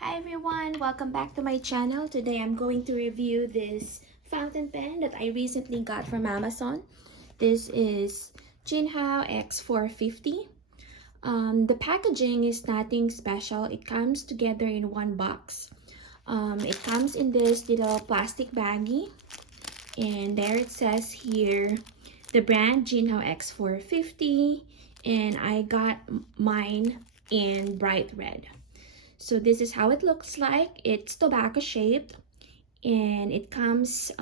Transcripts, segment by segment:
Hi everyone, welcome back to my channel. Today I'm going to review this fountain pen that I recently got from Amazon. This is Jinhao X450. The packaging is nothing special. It comes together in one box. It comes in this little plastic baggie, and there it says here the brand Jinhao X450, and I got mine in bright red. So this is how it looks like. It's tobacco shaped, and it comes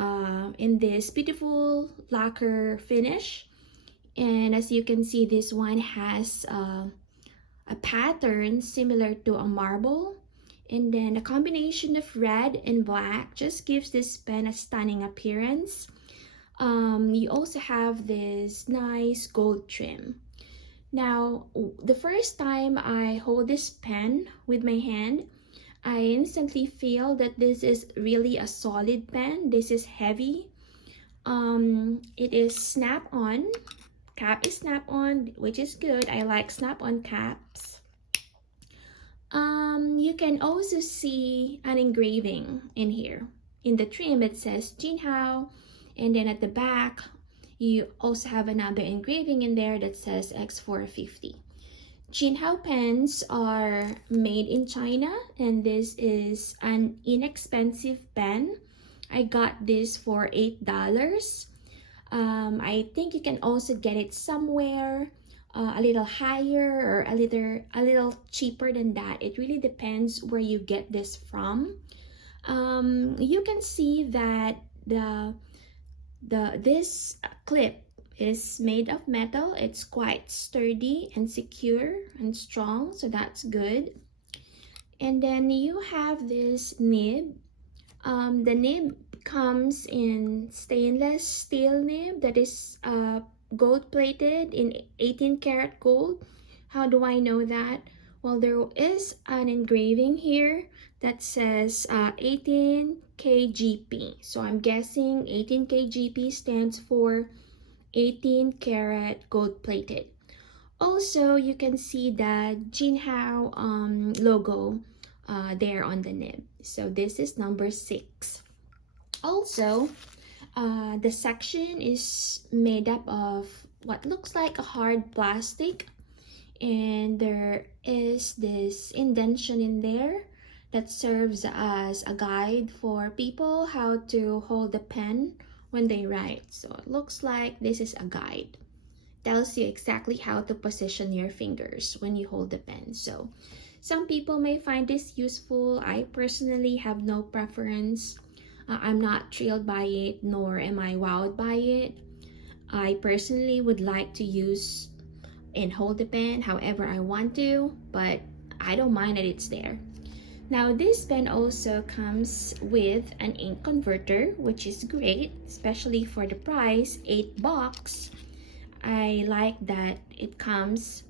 in this beautiful lacquer finish. And as you can see, this one has a pattern similar to a marble. And then a combination of red and black just gives this pen a stunning appearance. You also have this nice gold trim. Now, the first time I hold this pen with my hand, I instantly feel that this is really a solid pen. This is heavy. It is snap-on. Cap is snap-on, which is good. I like snap-on caps. You can also see an engraving in here. In the trim, it says Jinhao, and then at the back, you also have another engraving in there that says X450. Jinhao pens are made in China, and this is an inexpensive pen. I got this for $8. I think you can also get it somewhere a little higher or a little cheaper than that. It really depends where you get this from. You can see that this clip is made of metal. It's quite sturdy and secure and strong, so that's good. And then you have this nib. The nib comes in stainless steel nib that is gold plated in 18 karat gold. How do I know that? Well, there is an engraving here that says 18 KGP. So I'm guessing 18 KGP stands for 18 karat gold plated. Also, you can see the Jinhao logo there on the nib. So this is number 6. Also, the section is made up of what looks like a hard plastic, and there is this indentation in there that serves as a guide for people how to hold the pen when they write. So it looks like this is a guide. Tells you exactly how to position your fingers when you hold the pen. So some people may find this useful. I personally have no preference. I'm not thrilled by it, nor am I wowed by it. I personally would like to use and hold the pen however I want to, but I don't mind that it's there. Now, this pen also comes with an ink converter, which is great, especially for the price, $8. I like that it comes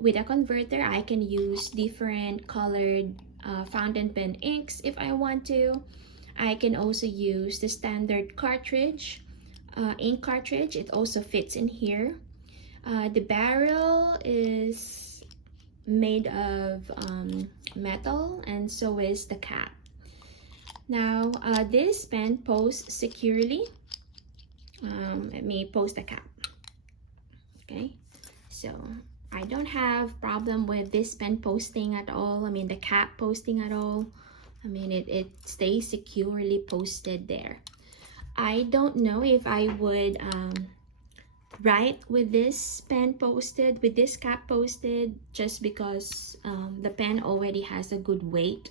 with a converter. I can use different colored fountain pen inks if I want to. I can also use the standard cartridge, ink cartridge. It also fits in here. The barrel is made of metal, and so is the cap. Now, this pen posts securely. Let me post the cap. Okay, so I don't have problem with this pen posting at all. I mean, the cap posting at all. I mean, it stays securely posted there. I don't know if I would write with this pen posted, with this cap posted, just because the pen already has a good weight.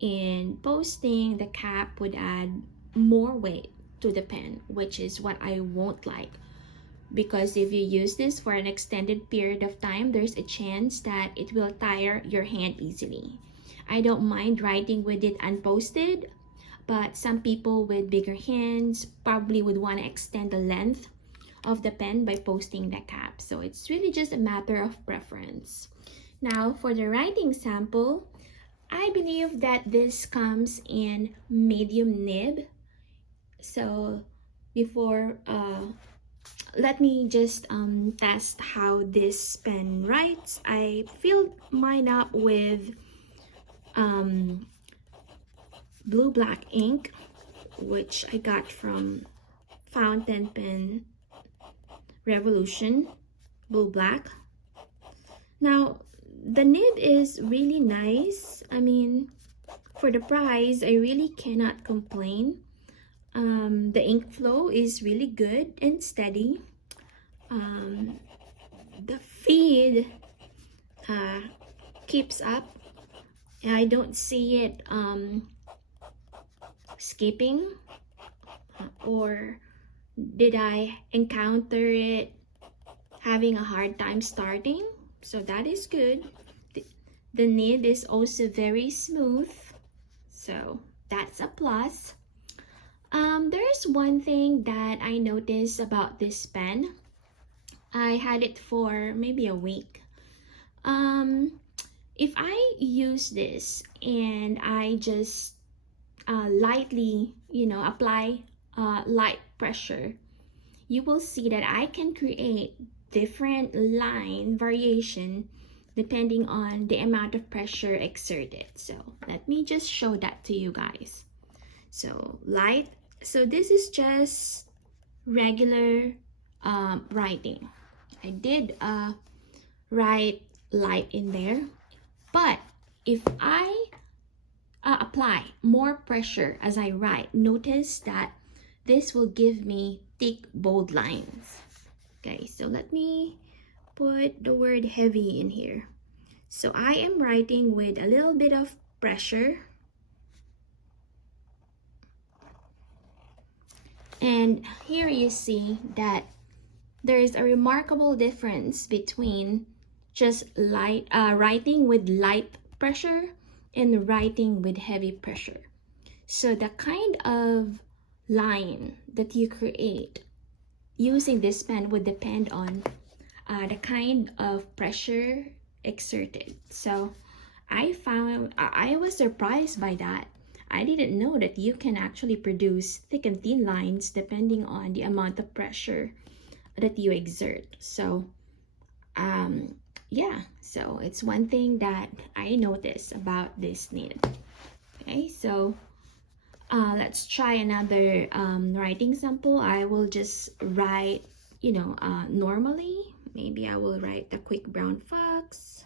In posting, the cap would add more weight to the pen, which is what I won't like. Because if you use this for an extended period of time, there's a chance that it will tire your hand easily. I don't mind writing with it unposted, but some people with bigger hands probably would want to extend the length of the pen by posting the cap. So it's really just a matter of preference. Now, for the writing sample, I believe that this comes in medium nib. So before let me just test how this pen writes. I filled mine up with blue black ink, which I got from Fountain Pen Revolution blue black. Now the nib is really nice. I mean, for the price, I really cannot complain. The ink flow is really good and steady. The feed keeps up. I don't see it skipping, or did I encounter it having a hard time starting. So that is good. The nib is also very smooth, so that's a plus. There's one thing that I noticed about this pen. I had it for maybe a week. If I use this and I just lightly, apply light pressure, you will see that I can create different line variation depending on the amount of pressure exerted. So let me just show that to you guys. So light, so this is just regular writing. I did write light in there, but if I apply more pressure as I write, notice that this will give me thick bold lines. Okay, so let me put the word heavy in here. So I am writing with a little bit of pressure, and here you see that there is a remarkable difference between just writing with light pressure and writing with heavy pressure. So the kind of line that you create using this pen would depend on the kind of pressure exerted. So I was surprised by that. I didn't know that you can actually produce thick and thin lines depending on the amount of pressure that you exert. So yeah, so it's one thing that I noticed about this nib. Okay, so let's try another writing sample. I will just write, normally. Maybe I will write the quick brown fox.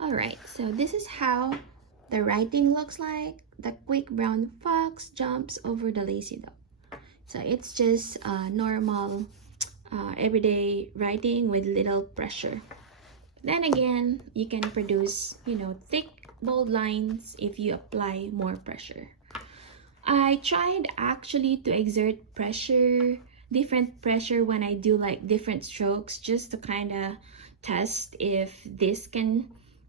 Alright, so this is how the writing looks like. The quick brown fox jumps over the lazy dog. So it's just normal everyday writing with little pressure. Then again, you can produce, thick, bold lines if you apply more pressure. I tried actually to exert pressure, different pressure when I do like different strokes, just to kind of test if this can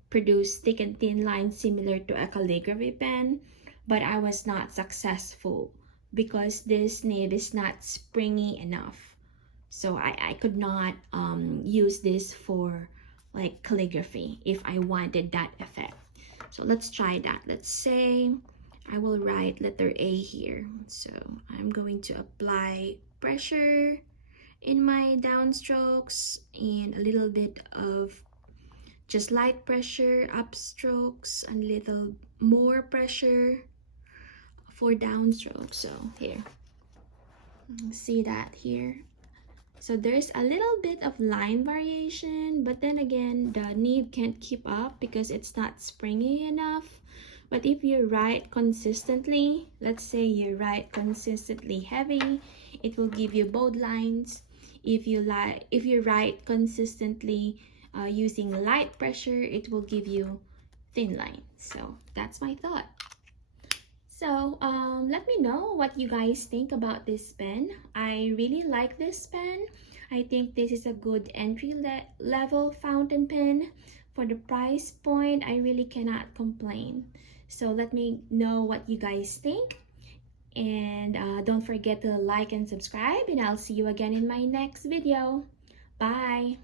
produce thick and thin lines similar to a calligraphy pen, but I was not successful because this nib is not springy enough. So I could not use this for like calligraphy if I wanted that effect. So let's try that. Let's say I will write letter A here. So I'm going to apply pressure in my downstrokes and a little bit of just light pressure upstrokes and little more pressure for downstrokes. So here, see that here. So there's a little bit of line variation, but then again, the nib can't keep up because it's not springy enough. But if you write consistently, let's say you write consistently heavy, it will give you bold lines. If you write consistently using light pressure, it will give you thin lines. So that's my thought. So let me know what you guys think about this pen. I really like this pen. I think this is a good entry-level fountain pen. For the price point, I really cannot complain. So let me know what you guys think. And don't forget to like and subscribe, and I'll see you again in my next video. Bye!